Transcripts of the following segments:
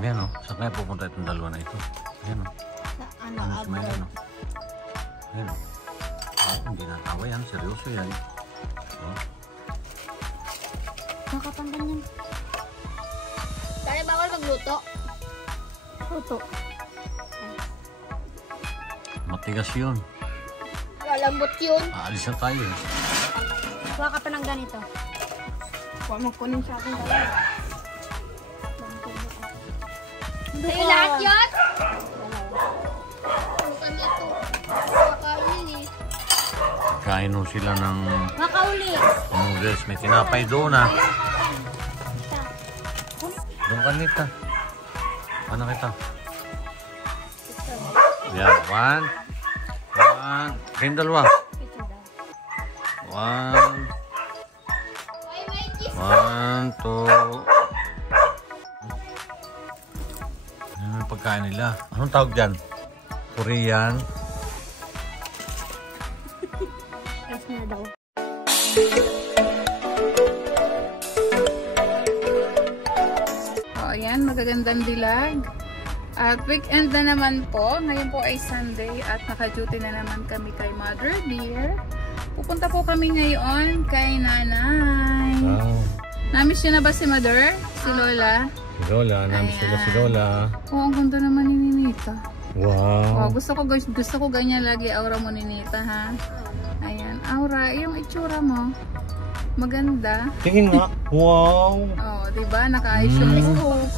Ayan o, saan kaya pupunta itong dalawa na ito? Ayan o. Ano, Ayan o. Ayan o. Hindi natawa yan, seryoso yan. Nakapanggan yan. Kaya bawal magluto? Luto. Matigas yun. Lalambot yun. Aalis na tayo eh. Kuha ka pa ng ganito. Kuha mo kunin sa akin. Sa'yo lahat yun? Bukan ito. Makaulin eh. Kain ho sila ng Makauli. noodles. May tinapay doon ah. Doon ka nita. Ano kita? Yan. One. Kayong dalawa. One, two. Yan ang pagkain nila. Anong tawag dyan? Korean. Yes na daw. Ayan, magagandang dilag. At weekend na naman po. Ngayon po ay Sunday at naka-duty na naman kami kay Mother Dear. Pupunta po kami ngayon kay Nanay. Wow. Namiss niyo na ba si Mother? Si Lola? Si Lola. Namiss sila si Lola. Oo, ang ganda naman ni Ninita. Wow. Oh, gusto ko ganyan lagi aura mo Ninita ha. Ayan, aura. Yung itsura mo. Maganda. Tingin nga. Wow. Oh, diba? Nakaayos yung buhok.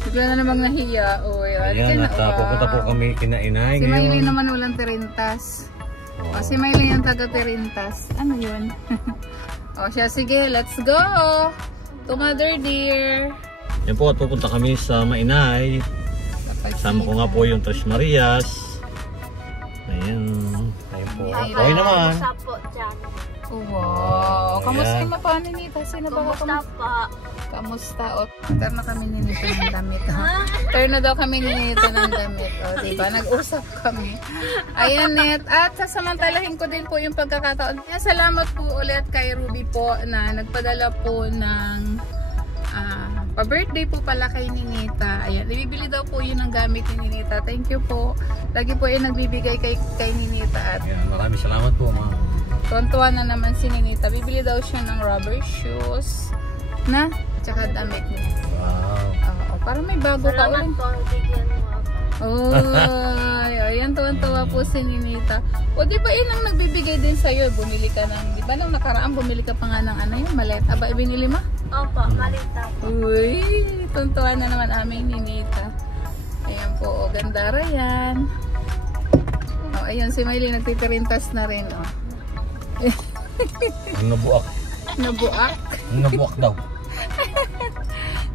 Bigla na namang nahiya. Uy, Ayan, at pupunta po kami kinainay si ngayon. Maylin naman walang tirintas. O, si Maylin yung taga-tirintas. Ano yun? O siya, sige, let's go! To Mother Dear. Yan po, at pupunta kami sa Mainay. Kasama ko nga po yung Tres Marias. Ayan. Ayan po. Okay naman. Sapo dyan. Wow! Kamusta Ayan. na pa ni Nita? Sino ba Kamusta pa? Kamusta? O, turn na kami ni Nita ng damit. Turn na daw kami ni Nita ng damit. O, diba? Nag-usap kami. Ayan, Net. At sasamantalahin ko din po yung pagkakataon. Kaya salamat po ulit kay Ruby po na nagpadala po ng pa-birthday po pala kay Ninita. Ayan, ibibili daw po yun ng gamit ni Ninita. Thank you po. Lagi po yung nagbibigay kay Ninita. At Ayan, maraming salamat po, ma'am. tuwan-tuwa na naman si Ninita. Bibili daw siya ng rubber shoes na tsaka damit niya. Wow. Oo, para may bago ka Salamat ulit. po. Bigyan mo ako. Oh, ayan, tuwan-tuwa po si Ninita. O, di ba yun ang nagbibigay din sa'yo? Bumili ka ng, di ba nang nakaraan, bumili ka pa nga ng ano yung maleta. Aba, ibinili mo? Opo, malita po. Uy, tuntuan na naman aming Ninita. Ayan po, o, gandara yan. O, ayan, si Miley nagtitirintas na rin, o. Ang nabuak. Nabuak? Ang nabuak daw.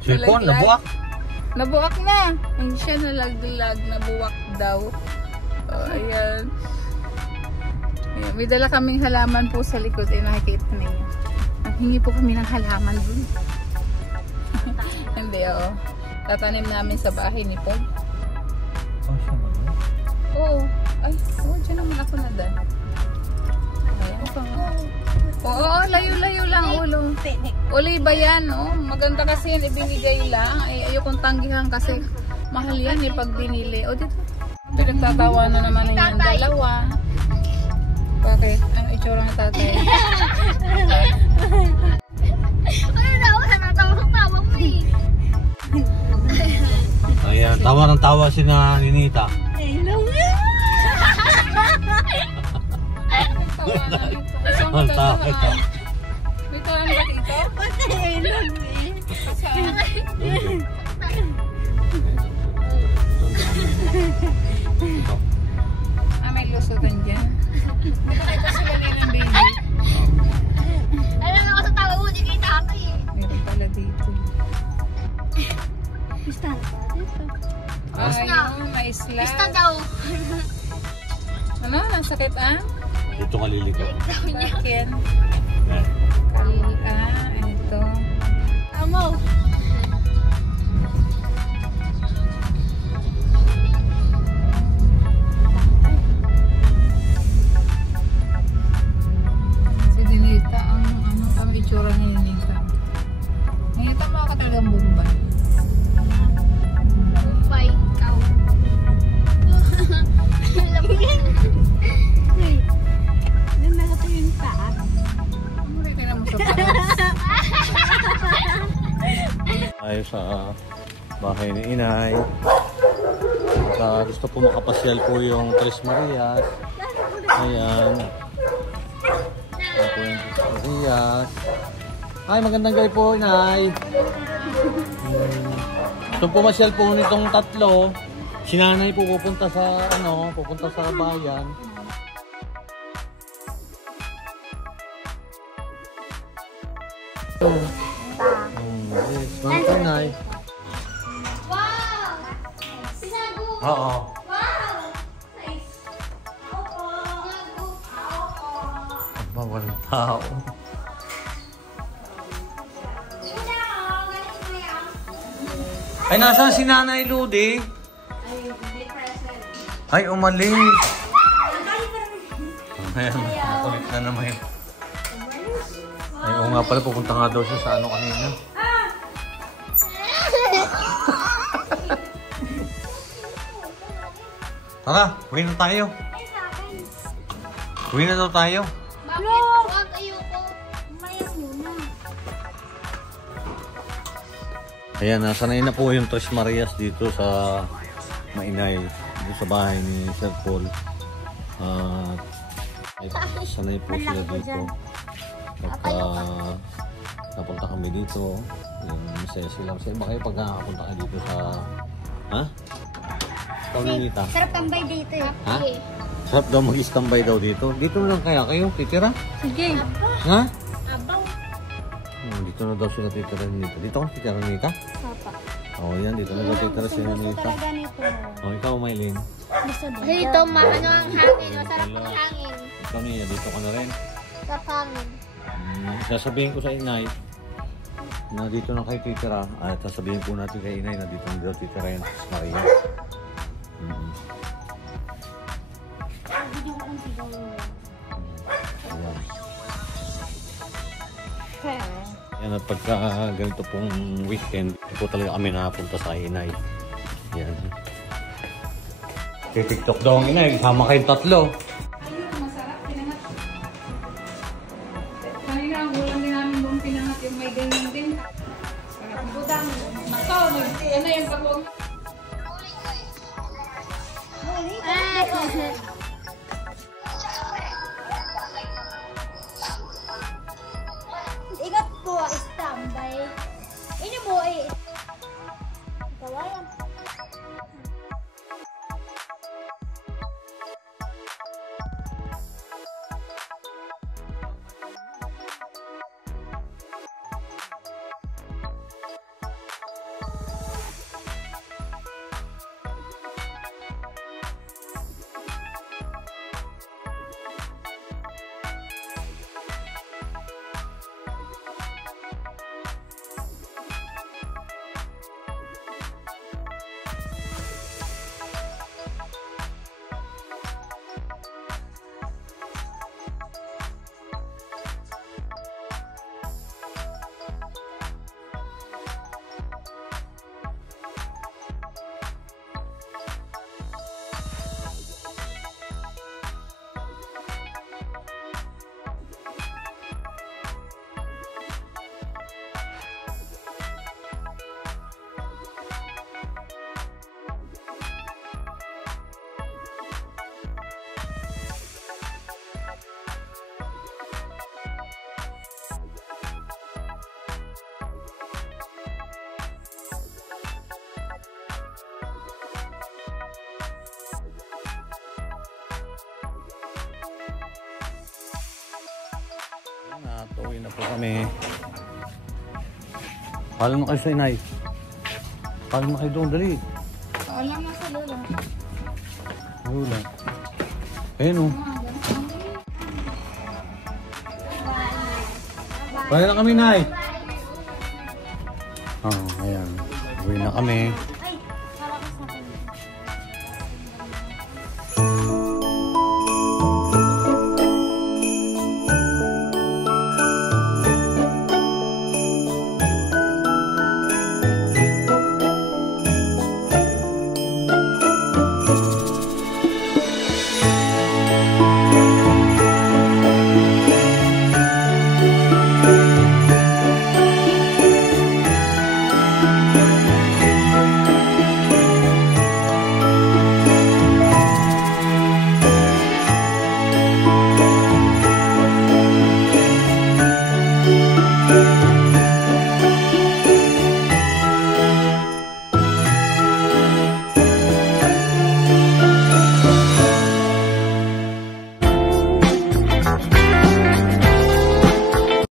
Sipon, Nalaglag. nabuak. Nabuak na. Hindi siya nalaglag, nabuwak daw. O, ayan. Ayan. May dala kaming halaman po sa likod. Eh, nakikita ninyo. Naghingi po kami ng halaman dun. Hindi, oo. Tatanim namin sa bahay ni Paul. Oh, siya ba? Oo. Ay, oo, dyan naman ako na dan. Ayan pa nga. Oo, layo-layo lang ulo. Uli ba yan, oh? Maganda kasi yan, ibinigay lang. Ay, ayokong tanggihan kasi mahal yan eh pag binili. O, dito. Pinagtatawa na naman yung dalawa. Bakit? Ano itsura ng tatay? Ano na ako? Natawa mo eh. Ayan, tawa ng tawa si na Ninita. Hello. Ang tawa ito. May tawa ba dito? Hello eh. May lusutan dyan. Hindi ba kayo sila nilang baby? Alam ako sa tawa mo, di kita ako eh. Meron pala dito. Pista na ba dito? Ayun, may isla. Pista daw. Ano? Nasakit ah? Dito ka liliko. Bakit? Ayan. Ito. Amo. Si Dinita, ang itsura niya Dinita. tayo sa bahay ni Inay. At gusto po makapasyal po yung Tres Marias. Ayan. Ayan po yung Tres Marias. Ay, magandang gabi po, Inay. Itong pumasyal po nitong tatlo. Si Nanay po pupunta sa bayan. Yes, mga Inay. Wow! Sinago! Oo. Wow! Nice! Opo! Sinago! Opo! Walang tao. Ay, nasaan si Nanay Ludi? Ay, umalis. Ayan, nakulit na naman yun. Ay, oo nga pala, pupunta nga daw siya sa ano kanina. Tara, uwi na tayo. Uwi na daw tayo. Bakit? Huwag, ayoko. Mayak muna. Ayan, nasanay na po yung Tres Marias dito sa Mainay, dito sa bahay ni Sir Paul. Sanay po sila dito. Pagka napunta kami dito, yung masaya sila. Masaya ba kayo pag nakapunta kayo dito sa... Ha? Paminita? Sarap tambay dito eh. Ha? Sarap daw mag-istambay daw dito. Dito na lang kaya kayo titira? Sige. Ha? Abaw. Dito na daw sila titira nito. Dito ka titira nita? Papa. Oo, yan. Dito na daw titira sila Gusto nita. talaga nito. O, ikaw, Maylin. Gusto din. Dito, ano ang hangin. Masarap ang hangin. Ikaw niya, dito ka na rin. Sa hangin. Sasabihin ko sa Inay na dito na kayo titira. At sasabihin po natin kay Inay na dito na daw titira yan sa Maria. Ayan. Yan, at pagka ganito pong weekend, po talaga kami nakapunta sa Inay. Yan. TikTok daw ang Inay, sama kayong tatlo. Ayun, masarap. Pinangat. Kanina ang ulam din namin buong pinangat yung may ganyan din. Parang budang. Makaw, ano yung pagwag. Ingat po, standby. Ini mo eh. Kawayan. Uwi na po kami. Paalam na kayo sa Inay. Paalam na kayo doon, dali. Alam mo sa lola. Lola. Ayun o. Paalam na kami, Nay. Ayan. Uwi na kami.